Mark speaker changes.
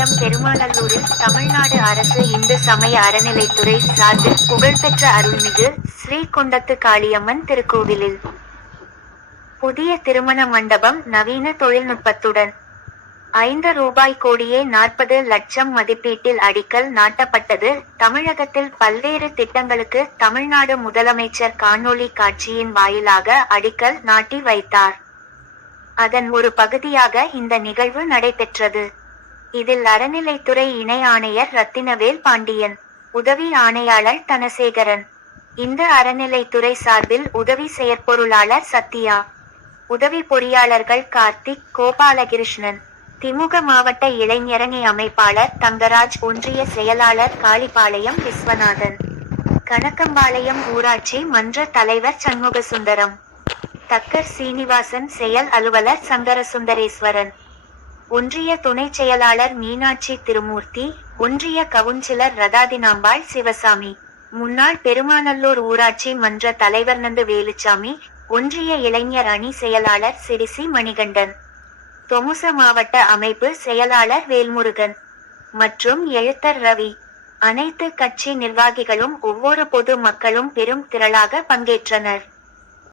Speaker 1: பெருமாநல்லூரில் தமிழ்நாடு அரசு இந்து சமய அறநிலைத்துறை சார்பில் புகழ்பெற்ற அருள்மிகு ஸ்ரீகொண்டத்து காளியம்மன் திருக்கோவிலில். புதிய திருமண மண்டபம் நவீன தொழில்நுட்பத்துடன். ஐந்து ரூபாய் கோடியே நாற்பது லட்சம் மதிப்பீட்டில் அடிக்கல் நாட்டப்பட்டது தமிழகத்தில் பல்வேறு திட்டங்களுக்கு தமிழ்நாடு முதலமைச்சர் காணொளி காட்சியின் வாயிலாக அடிக்கல் நாட்டி வைத்தார். அதன் ஒரு பகுதியாக இந்த நிகழ்வு நடைபெற்றது. இதில் அறநிலைத்துறை இணை ஆணையர் ரத்தினவேல் பாண்டியன் உதவி ஆணையாளர் தனசேகரன். இந்த அறநிலைத்துறை சார்பில் உதவி செயற்பொருளாளர் சத்யா உதவி பொறியாளர்கள் கார்த்திக் கோபாலகிருஷ்ணன் திமுக மாவட்ட இளைஞரணி அமைப்பாளர் தங்கராஜ் ஒன்றிய செயலாளர் காளிபாளையம் விஸ்வநாதன் கணக்கம்பாளையம் ஊராட்சி மன்ற தலைவர் சண்முகசுந்தரம் தக்கர் சீனிவாசன் செயல் அலுவலர் சங்கரசுந்தரேஸ்வரன். ஒன்றிய துணைச் செயலாளர் மீனாட்சி திருமூர்த்தி ஒன்றிய கவுன்சிலர் ரதாதினாம்பாள் சிவசாமி முன்னாள் பெருமாநல்லூர் ஊராட்சி மன்ற தலைவர் நந்து வேலுச்சாமி ஒன்றிய இளைஞர் அணி செயலாளர் சிறிசி மணிகண்டன் தொமுச மாவட்ட அமைப்பு செயலாளர் வேல்முருகன் மற்றும் எழுத்தர் ரவி. அனைத்து கட்சி நிர்வாகிகளும் ஒவ்வொரு பொது மக்களும் பெரும் திரளாக பங்கேற்றனர்.